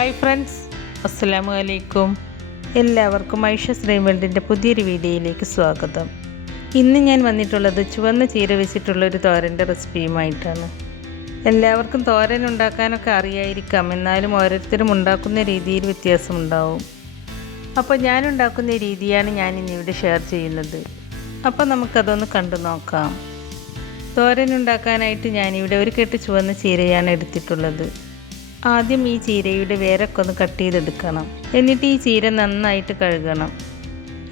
Hi friends, അസ്സലാമു അലൈക്കും. എല്ലാവർക്കും ഐഷസ് വേൾഡിൻ്റെ പുതിയൊരു വീഡിയോയിലേക്ക് സ്വാഗതം. ഇന്ന് ഞാൻ വന്നിട്ടുള്ളത് ചുവന്ന ചീര വെച്ചിട്ടുള്ളൊരു തോരൻ്റെ റെസിപ്പിയുമായിട്ടാണ്. എല്ലാവർക്കും തോരൻ ഉണ്ടാക്കാനൊക്കെ അറിയായിരിക്കാം, എന്നാലും ഓരോരുത്തരും ഉണ്ടാക്കുന്ന രീതിയിൽ വ്യത്യാസമുണ്ടാവും. അപ്പോൾ ഞാൻ ഉണ്ടാക്കുന്ന രീതിയാണ് ഞാൻ ഇന്നിവിടെ ഷെയർ ചെയ്യുന്നത്. അപ്പോൾ നമുക്കതൊന്ന് കണ്ടു നോക്കാം. തോരൻ ഉണ്ടാക്കാനായിട്ട് ഞാനിവിടെ ഒരു കെട്ട് ചുവന്ന ചീരയാണ് എടുത്തിട്ടുള്ളത്. ആദ്യം ഈ ചീരയുടെ വേരൊക്കെ ഒന്ന് കട്ട് ചെയ്തെടുക്കണം. എന്നിട്ട് ഈ ചീര നന്നായിട്ട് കഴുകണം.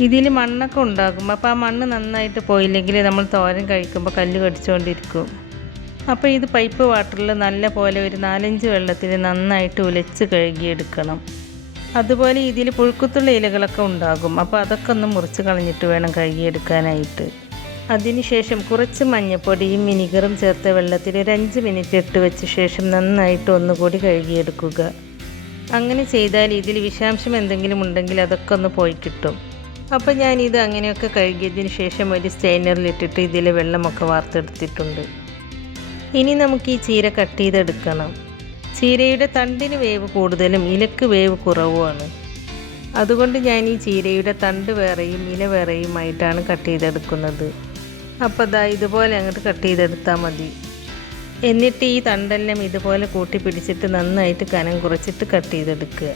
ഇതിൽ മണ്ണൊക്കെ ഉണ്ടാകും, അപ്പോൾ ആ മണ്ണ് നന്നായിട്ട് പോയില്ലെങ്കിൽ നമ്മൾ തോരൻ കഴിക്കുമ്പോൾ കല്ല് കടിച്ചുകൊണ്ടിരിക്കും. അപ്പോൾ ഇത് പൈപ്പ് വാട്ടറിൽ നല്ല പോലെ ഒരു 4-5 വെള്ളത്തിൽ നന്നായിട്ട് ഉലച്ച് കഴുകിയെടുക്കണം. അതുപോലെ ഇതിൽ പുഴുക്കുത്തുള്ള ഇലകളൊക്കെ ഉണ്ടാകും, അപ്പോൾ അതൊക്കെ ഒന്ന് മുറിച്ച് കളഞ്ഞിട്ട് വേണം കഴുകിയെടുക്കാനായിട്ട്. അതിനുശേഷം കുറച്ച് മഞ്ഞൾപ്പൊടിയും വിനിഗറും ചേർത്ത വെള്ളത്തിൽ ഒരു 5 മിനിറ്റ് ഇട്ട് വെച്ച ശേഷം നന്നായിട്ട് ഒന്നുകൂടി കഴുകിയെടുക്കുക. അങ്ങനെ ചെയ്താൽ ഇതിൽ വിഷാംശം എന്തെങ്കിലും ഉണ്ടെങ്കിൽ അതൊക്കെ ഒന്ന് പോയി കിട്ടും. അപ്പോൾ ഞാനിത് അങ്ങനെയൊക്കെ കഴുകിയതിന് ശേഷം ഒരു സ്റ്റെയിനറിലിട്ടിട്ട് ഇതിലെ വെള്ളമൊക്കെ വാർത്തെടുത്തിട്ടുണ്ട്. ഇനി നമുക്ക് ഈ ചീര കട്ട് ചെയ്തെടുക്കണം. ചീരയുടെ തണ്ടിന് വേവ് കൂടുതലും ഇലക്ക് വേവ് കുറവുമാണ്. അതുകൊണ്ട് ഞാൻ ഈ ചീരയുടെ തണ്ട് വേറെയും ഇല വേറെയുമായിട്ടാണ് കട്ട് ചെയ്തെടുക്കുന്നത്. അപ്പോൾ ഇതുപോലെ അങ്ങോട്ട് കട്ട് ചെയ്തെടുത്താൽ മതി. എന്നിട്ട് ഈ തണ്ടെല്ലാം ഇതുപോലെ കൂട്ടി പിടിച്ചിട്ട് നന്നായിട്ട് കനം കുറച്ചിട്ട് കട്ട് ചെയ്തെടുക്കുക.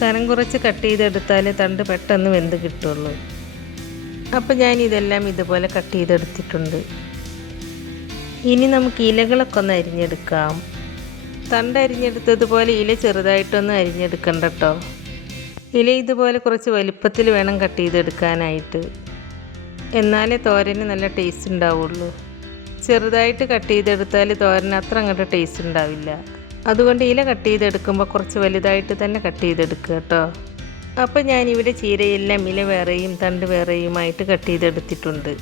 കനം കുറച്ച് കട്ട് ചെയ്തെടുത്താൽ തണ്ട് പെട്ടെന്ന് വെന്ത് കിട്ടുള്ളൂ. അപ്പോൾ ഞാൻ ഇതെല്ലാം ഇതുപോലെ കട്ട് ചെയ്തെടുത്തിട്ടുണ്ട്. ഇനി നമുക്ക് ഇലകളൊക്കെ ഒന്ന് അരിഞ്ഞെടുക്കാം. തണ്ട് അരിഞ്ഞെടുത്തതുപോലെ ഇല ചെറുതായിട്ടൊന്ന് അരിഞ്ഞെടുക്കണ്ട കേട്ടോ. ഇല ഇതുപോലെ കുറച്ച് വലിപ്പത്തിൽ വേണം കട്ട് ചെയ്തെടുക്കാനായിട്ട്, എന്നാലേ തോരന് നല്ല ടേസ്റ്റ് ഉണ്ടാവുള്ളൂ. ചെറുതായിട്ട് കട്ട് ചെയ്തെടുത്താൽ തോരന് അത്ര അങ്ങോട്ട് ടേസ്റ്റ് ഉണ്ടാവില്ല. അതുകൊണ്ട് ഇല കട്ട് ചെയ്തെടുക്കുമ്പോൾ കുറച്ച് വലുതായിട്ട് തന്നെ കട്ട് ചെയ്തെടുക്കുക കേട്ടോ. അപ്പോൾ ഞാനിവിടെ ചീരയെല്ലാം ഇല വേറെയും തണ്ട് വേറെയുമായിട്ട് കട്ട് ചെയ്തെടുത്തിട്ടുണ്ട്.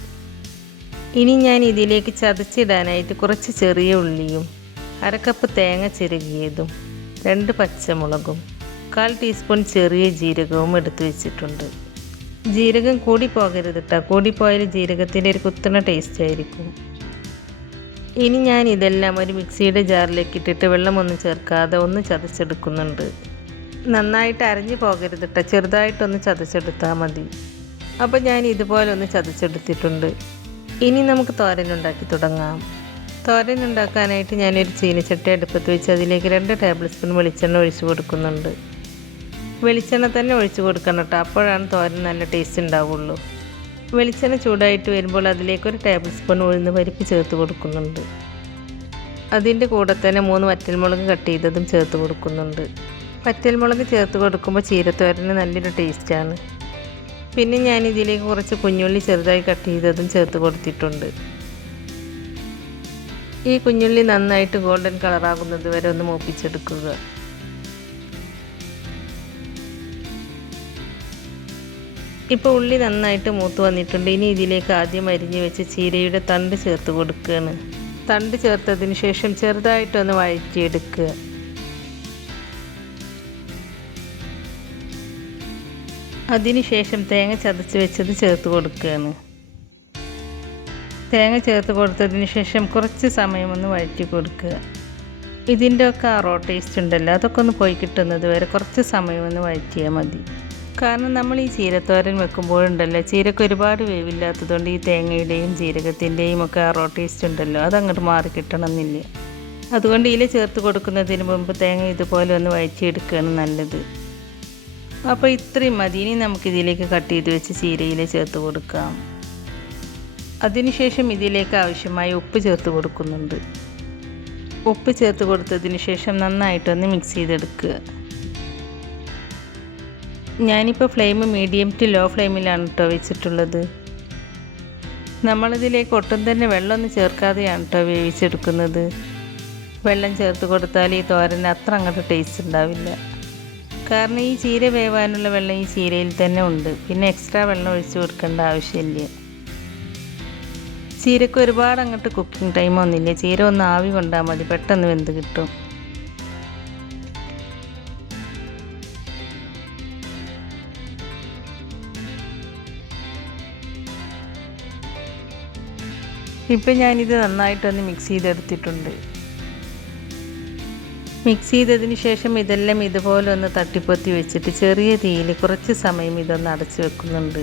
ഇനി ഞാൻ ഇതിലേക്ക് ചതച്ചിടാനായിട്ട് കുറച്ച് ചെറിയ ഉള്ളിയും 1/2 കപ്പ് തേങ്ങ ചിരകിയതും 2 പച്ചമുളകും 1/4 ടീസ്പൂൺ ചെറിയ ജീരകവും എടുത്തു വെച്ചിട്ടുണ്ട്. ജീരകം കൂടി പോകരുത് കേട്ടോ, കൂടിപ്പോയാൽ ജീരകത്തിൻ്റെ ഒരു കുത്തണ ടേസ്റ്റ് ആയിരിക്കും. ഇനി ഞാൻ ഇതെല്ലാം ഒരു മിക്സിയുടെ ജാറിലേക്ക് ഇട്ടിട്ട് വെള്ളമൊന്നും ചേർക്കാതെ ഒന്ന് ചതച്ചെടുക്കുന്നുണ്ട്. നന്നായിട്ട് അരഞ്ഞു പോകരുത് കേട്ടോ, ചെറുതായിട്ടൊന്ന് ചതച്ചെടുത്താൽ മതി. അപ്പോൾ ഞാൻ ഇതുപോലെ ഒന്ന് ചതച്ചെടുത്തിട്ടുണ്ട്. ഇനി നമുക്ക് തോരൻ ഉണ്ടാക്കി തുടങ്ങാം. തോരൻ ഉണ്ടാക്കാനായിട്ട് ഞാനൊരു ചീനച്ചട്ടി അടുപ്പത്ത് വെച്ച് അതിലേക്ക് 2 ടേബിൾ സ്പൂൺ വെളിച്ചെണ്ണ ഒഴിച്ച് കൊടുക്കുന്നുണ്ട്. വെളിച്ചെണ്ണ തന്നെ ഒഴിച്ച് കൊടുക്കണം കേട്ടോ, അപ്പോഴാണ് തോരൻ നല്ല ടേസ്റ്റ് ഉണ്ടാവുള്ളൂ. വെളിച്ചെണ്ണ ചൂടായിട്ട് വരുമ്പോൾ അതിലേക്ക് 1 ടേബിൾ സ്പൂൺ ഉഴുന്ന് പരിപ്പ് ചേർത്ത് കൊടുക്കുന്നുണ്ട്. അതിൻ്റെ കൂടെ തന്നെ 3 വറ്റൽമുളക് കട്ട് ചെയ്തതും ചേർത്ത് കൊടുക്കുന്നുണ്ട്. വറ്റൽമുളക് ചേർത്ത് കൊടുക്കുമ്പോൾ ചീരത്തോരന് നല്ലൊരു ടേസ്റ്റാണ്. പിന്നെ ഞാൻ ഇതിലേക്ക് കുറച്ച് കുഞ്ഞുള്ളി ചെറുതായി കട്ട് ചെയ്തതും ചേർത്ത് കൊടുത്തിട്ടുണ്ട്. ഈ കുഞ്ഞുള്ളി നന്നായിട്ട് ഗോൾഡൻ കളറാകുന്നത് വരെ ഒന്ന് മൂപ്പിച്ചെടുക്കുക. ഇപ്പോൾ ഉള്ളി നന്നായിട്ട് മൂത്ത് വന്നിട്ടുണ്ട്. ഇനി ഇതിലേക്ക് ആദ്യം അരിഞ്ഞു വെച്ച് ചീരയുടെ തണ്ട് ചേർത്ത് കൊടുക്കുകയാണ്. തണ്ട് ചേർത്തതിന് ശേഷം ചെറുതായിട്ടൊന്ന് വഴറ്റിയെടുക്കുക. അതിനുശേഷം തേങ്ങ ചതച്ച് വെച്ചത് ചേർത്ത് കൊടുക്കുകയാണ്. തേങ്ങ ചേർത്ത് കൊടുത്തതിന് ശേഷം കുറച്ച് സമയം ഒന്ന് വഴറ്റി കൊടുക്കുക. ഇതിൻ്റെ ഒക്കെ ആ റോ ടേസ്റ്റ് ഉണ്ടല്ലോ, അതൊക്കെ ഒന്ന് പോയി കിട്ടുന്നത് വരെ കുറച്ച് സമയം ഒന്ന് വഴറ്റിയാൽ മതി. കാരണം നമ്മൾ ഈ ചീരത്തോരൻ വെക്കുമ്പോഴുണ്ടല്ലോ, ചീരക്ക് ഒരുപാട് വേവില്ലാത്തതുകൊണ്ട് ഈ തേങ്ങയുടെയും ജീരകത്തിൻ്റെയും ഒക്കെ ആ റോ ടേസ്റ്റ് ഉണ്ടല്ലോ, അതങ്ങോട്ട് മാറി കിട്ടണമെന്നില്ല. അതുകൊണ്ട് ഇല ചേർത്ത് കൊടുക്കുന്നതിന് മുമ്പ് തേങ്ങ ഇതുപോലെ ഒന്ന് വഴറ്റിയെടുക്കുകയാണ് നല്ലത്. അപ്പോൾ ഇത്രയും മതി. ഇനി നമുക്കിതിലേക്ക് കട്ട് ചെയ്ത് വെച്ച് ചീരയില ചേർത്ത് കൊടുക്കാം. അതിനുശേഷം ഇതിലേക്ക് ആവശ്യമായ ഉപ്പ് ചേർത്ത് കൊടുക്കുന്നുണ്ട്. ഉപ്പ് ചേർത്ത് കൊടുത്തതിന് ശേഷം നന്നായിട്ടൊന്ന് മിക്സ് ചെയ്തെടുക്കുക. ഞാനിപ്പോൾ ഫ്ലെയിം മീഡിയം ടു ലോ ഫ്ലെയിമിലാണ് കേട്ടോ വെച്ചിട്ടുള്ളത്. നമ്മളിതിലേക്ക് ഒട്ടും തന്നെ വെള്ളമൊന്നും ചേർക്കാതെയാണ് കേട്ടോ വേവിച്ചെടുക്കുന്നത്. വെള്ളം ചേർത്ത് കൊടുത്താൽ ഈ തോരന് അത്ര അങ്ങോട്ട് ടേസ്റ്റ് ഉണ്ടാവില്ല. കാരണം ഈ ചീര വേവാനുള്ള വെള്ളം ഈ ചീരയിൽ തന്നെ ഉണ്ട്, പിന്നെ എക്സ്ട്രാ വെള്ളം ഒഴിച്ച് കൊടുക്കേണ്ട ആവശ്യമില്ല. ചീരക്ക് ഒരുപാട് അങ്ങോട്ട് കുക്കിംഗ് ടൈമൊന്നുമില്ല. ചീര ഒന്ന് ആവി കൊണ്ടാൽ മതി, പെട്ടെന്ന് വെന്ത് കിട്ടും. ഇപ്പം ഞാനിത് നന്നായിട്ടൊന്ന് മിക്സ് ചെയ്തെടുത്തിട്ടുണ്ട്. മിക്സ് ചെയ്തതിന് ശേഷം ഇതെല്ലാം ഇതുപോലെ ഒന്ന് തട്ടിപ്പൊത്തി വെച്ചിട്ട് ചെറിയ തീയിൽ കുറച്ച് സമയം ഇതൊന്ന് അടച്ചു വെക്കുന്നുണ്ട്.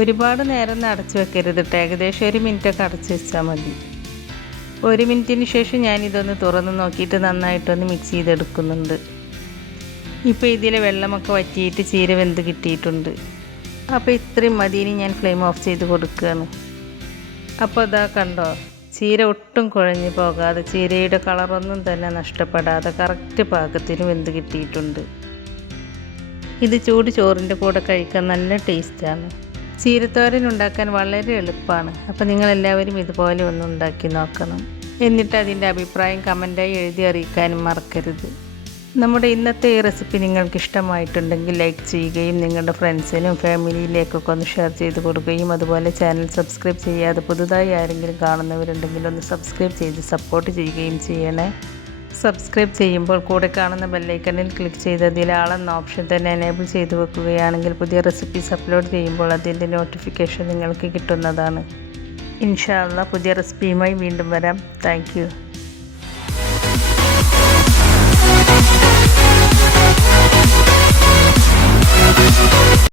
ഒരുപാട് നേരം ഒന്നും അടച്ചു വെക്കരുത്, ഏകദേശം 1 മിനിറ്റൊക്കെ അടച്ചു വെച്ചാൽ മതി. 1 മിനിറ്റിന് ശേഷം ഞാനിതൊന്ന് തുറന്ന് നോക്കിയിട്ട് നന്നായിട്ടൊന്ന് മിക്സ് ചെയ്തെടുക്കുന്നുണ്ട്. ഇപ്പോൾ ഇതിലെ വെള്ളമൊക്കെ വറ്റിയിട്ട് ചീര വെന്ത് കിട്ടിയിട്ടുണ്ട്. അപ്പോൾ ഇത്രയും മതിയിനി ഞാൻ ഫ്ലെയിം ഓഫ് ചെയ്ത് കൊടുക്കുകയാണ്. അപ്പോൾ ഇതാ കണ്ടോ, ചീര ഒട്ടും കുഴഞ്ഞു പോകാതെ ചീരയുടെ കളറൊന്നും തന്നെ നഷ്ടപ്പെടാതെ കറക്റ്റ് പാകത്തിന് വെന്ത് കിട്ടിയിട്ടുണ്ട്. ഇത് ചൂട് ചോറിൻ്റെ കൂടെ കഴിക്കാൻ നല്ല ടേസ്റ്റാണ്. ചീരത്തോരൻ ഉണ്ടാക്കാൻ വളരെ എളുപ്പമാണ്. അപ്പോൾ നിങ്ങളെല്ലാവരും ഇതുപോലെ ഒന്ന് ഉണ്ടാക്കി നോക്കണം. എന്നിട്ട് അതിൻ്റെ അഭിപ്രായം കമൻറ്റായി എഴുതി അറിയിക്കാനും മറക്കരുത്. നമ്മുടെ ഇന്നത്തെ ഈ റെസിപ്പി നിങ്ങൾക്ക് ഇഷ്ടമായിട്ടുണ്ടെങ്കിൽ ലൈക്ക് ചെയ്യുകയും നിങ്ങളുടെ ഫ്രണ്ട്സിനും ഫാമിലിയിലേക്കൊക്കെ ഒന്ന് ഷെയർ ചെയ്ത് കൊടുക്കുകയും അതുപോലെ ചാനൽ സബ്സ്ക്രൈബ് ചെയ്യാതെ പുതുതായി ആരെങ്കിലും കാണുന്നവരുണ്ടെങ്കിൽ ഒന്ന് സബ്സ്ക്രൈബ് ചെയ്ത് സപ്പോർട്ട് ചെയ്യുകയും ചെയ്യണേ. സബ്സ്ക്രൈബ് ചെയ്യുമ്പോൾ കൂടെ കാണുന്ന ബെല്ലൈക്കണിൽ ക്ലിക്ക് ചെയ്ത് അതിൽ ആളെന്ന ഓപ്ഷൻ തന്നെ എനേബിൾ ചെയ്ത് വെക്കുകയാണെങ്കിൽ പുതിയ റെസിപ്പീസ് അപ്ലോഡ് ചെയ്യുമ്പോൾ അതിൻ്റെ നോട്ടിഫിക്കേഷൻ നിങ്ങൾക്ക് കിട്ടുന്നതാണ്. ഇൻഷാ അല്ലാഹ് പുതിയ റെസിപ്പിയുമായി വീണ്ടും വരാം. Thank you.